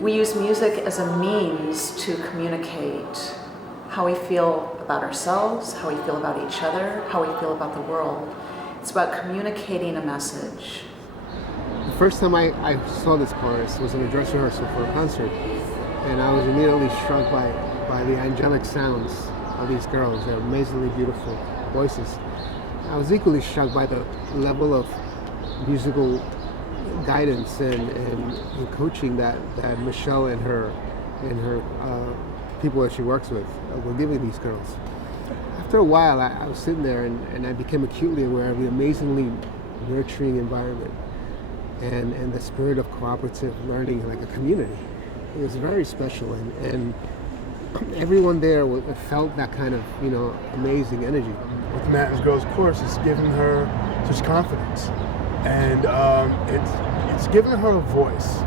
We use music as a means to communicate how we feel about ourselves, how we feel about each other, how we feel about the world. It's about communicating a message. The first time I saw this chorus was in a dress rehearsal for a concert, and I was immediately struck by the angelic sounds of these girls, their amazingly beautiful voices. I was equally struck by the level of musical guidance and coaching that Michelle and her people that she works with were giving these girls. After a while, I was sitting there and I became acutely aware of the amazingly nurturing environment and the spirit of cooperative learning, like a community. It was very special, and everyone there felt that kind of, amazing energy. With the Manhattan Girls Chorus, it's given her such confidence, and it's given her a voice.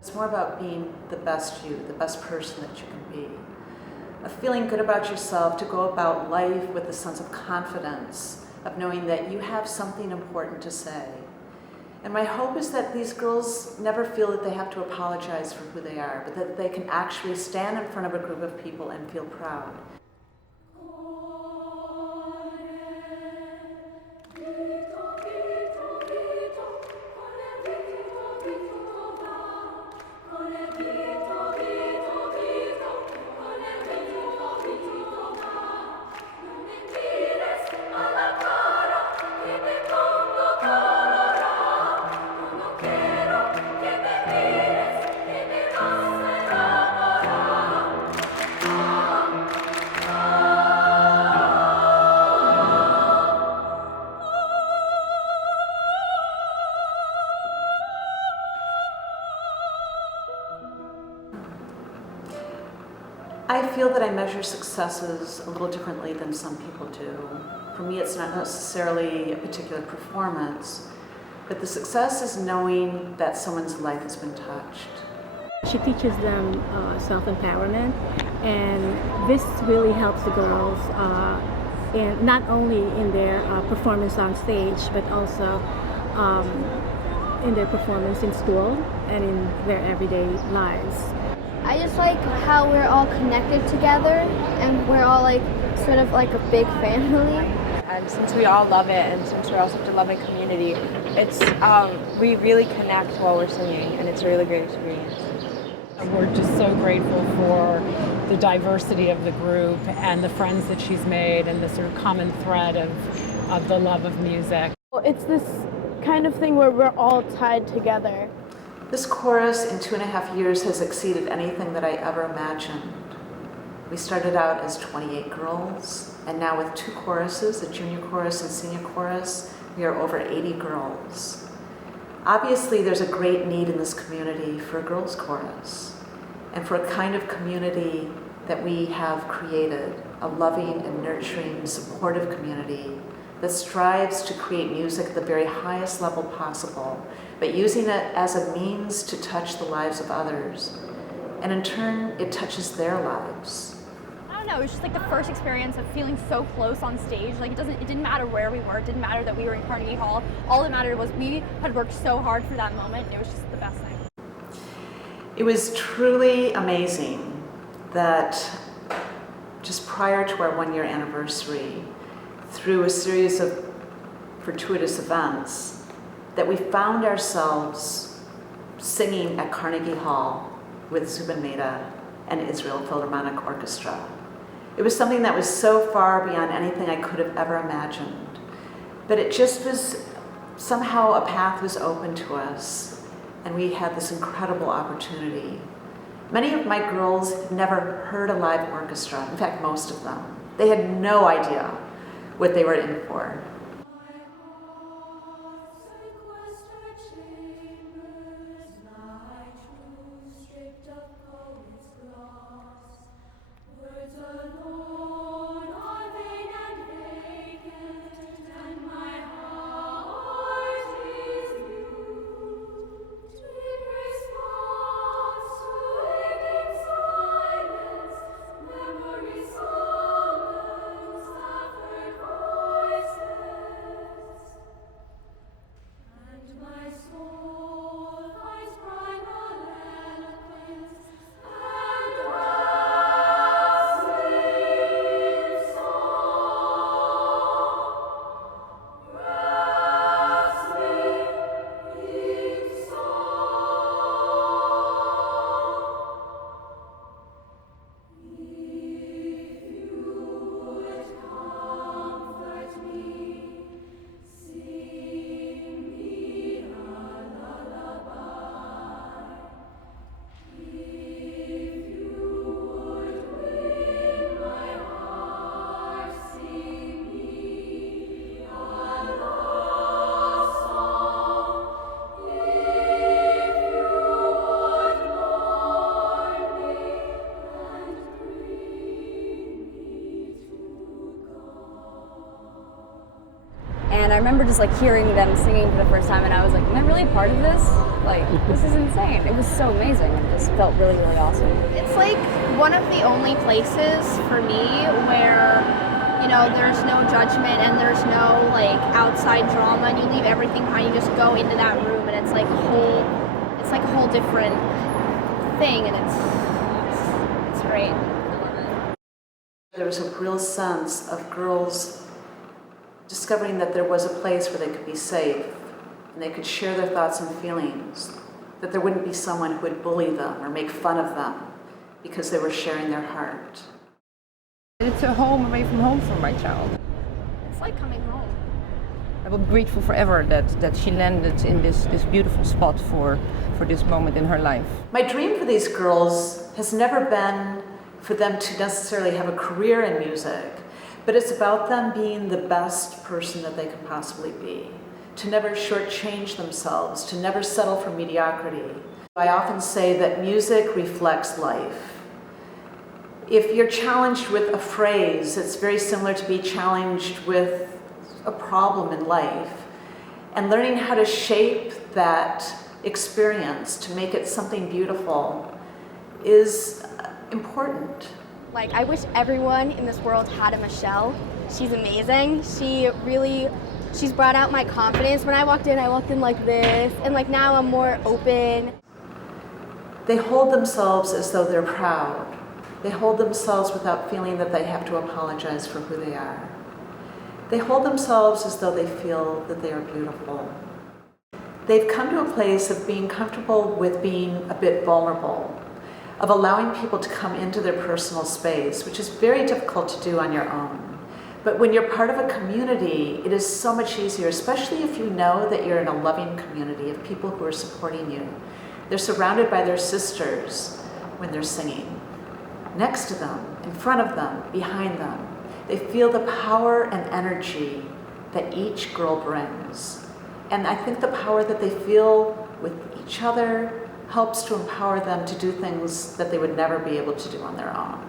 It's more about being the best you, the best person that you can be. Of feeling good about yourself, to go about life with a sense of confidence, of knowing that you have something important to say. And my hope is that these girls never feel that they have to apologize for who they are, but that they can actually stand in front of a group of people and feel proud. I feel that I measure successes a little differently than some people do. For me, it's not necessarily a particular performance, but the success is knowing that someone's life has been touched. She teaches them self-empowerment, and this really helps the girls not only in their performance on stage, but also in their performance in school and in their everyday lives. I just like how we're all connected together and we're all like sort of like a big family. And since we all love it and since we're all such a loving community, it's we really connect while we're singing, and it's a really great experience. We're just so grateful for the diversity of the group and the friends that she's made and the sort of common thread of the love of music. Well, it's this kind of thing where we're all tied together. This chorus in 2.5 years has exceeded anything that I ever imagined. We started out as 28 girls, and now with 2 choruses, a junior chorus and senior chorus, we are over 80 girls. Obviously, there's a great need in this community for a girls' chorus, and for a kind of community that we have created, a loving and nurturing, supportive community that strives to create music at the very highest level possible, but using it as a means to touch the lives of others. And in turn, it touches their lives. I don't know, it was just like the first experience of feeling so close on stage. Like it didn't matter where we were, it didn't matter that we were in Carnegie Hall. All that mattered was we had worked so hard for that moment. It was just the best thing. It was truly amazing that just prior to our 1-year anniversary, through a series of fortuitous events, that we found ourselves singing at Carnegie Hall with Zubin Mehta and Israel Philharmonic Orchestra. It was something that was so far beyond anything I could have ever imagined. But it just was, somehow a path was open to us, and we had this incredible opportunity. Many of my girls had never heard a live orchestra, in fact, most of them. They had no idea what they were in for. And I remember just like hearing them singing for the first time, and I was like, am I really a part of this? Like, this is insane. It was so amazing. It just felt really, really awesome. It's like one of the only places for me where, you know, there's no judgment and there's no like outside drama, and you leave everything behind. You just go into that room, and it's like a whole different thing, and it's great. There was a real sense of girls discovering that there was a place where they could be safe and they could share their thoughts and feelings, that there wouldn't be someone who would bully them or make fun of them because they were sharing their heart. It's a home away from home for my child. It's like coming home. I will be grateful forever that she landed in this beautiful spot for this moment in her life. My dream for these girls has never been for them to necessarily have a career in music, but it's about them being the best person that they can possibly be, to never shortchange themselves, to never settle for mediocrity. I often say that music reflects life. If you're challenged with a phrase, it's very similar to be challenged with a problem in life. And learning how to shape that experience to make it something beautiful is important. Like, I wish everyone in this world had a Michelle. She's amazing. She's brought out my confidence. When I walked in like this, and like now I'm more open. They hold themselves as though they're proud. They hold themselves without feeling that they have to apologize for who they are. They hold themselves as though they feel that they are beautiful. They've come to a place of being comfortable with being a bit vulnerable, of allowing people to come into their personal space, which is very difficult to do on your own. But when you're part of a community, it is so much easier, especially if you know that you're in a loving community of people who are supporting you. They're surrounded by their sisters when they're singing. Next to them, in front of them, behind them. They feel the power and energy that each girl brings. And I think the power that they feel with each other helps to empower them to do things that they would never be able to do on their own.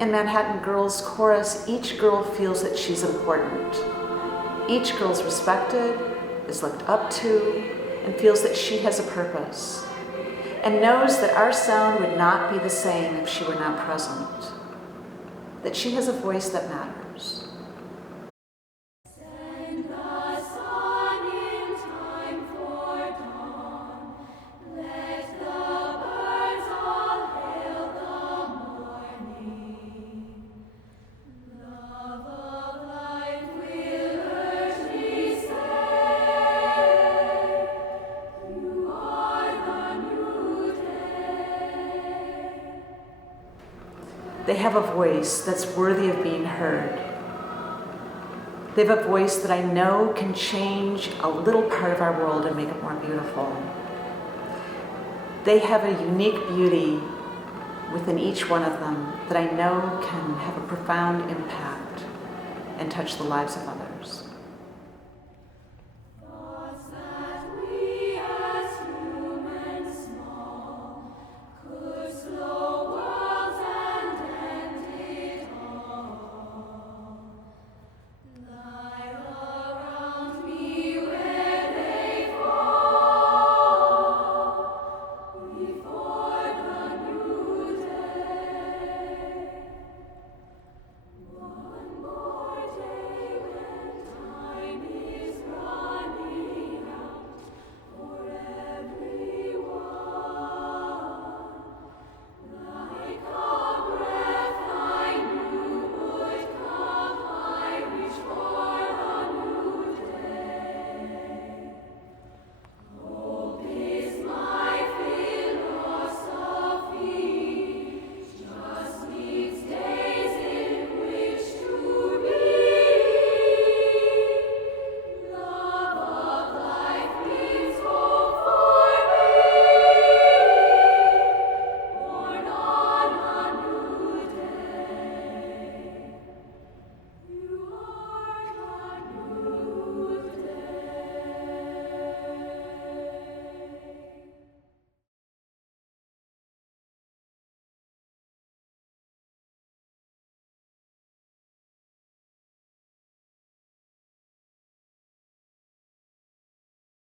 In Manhattan Girls Chorus, each girl feels that she's important. Each girl's respected, is looked up to, and feels that she has a purpose, and knows that our sound would not be the same if she were not present, that she has a voice that matters. They have a voice that's worthy of being heard. They have a voice that I know can change a little part of our world and make it more beautiful. They have a unique beauty within each one of them that I know can have a profound impact and touch the lives of others.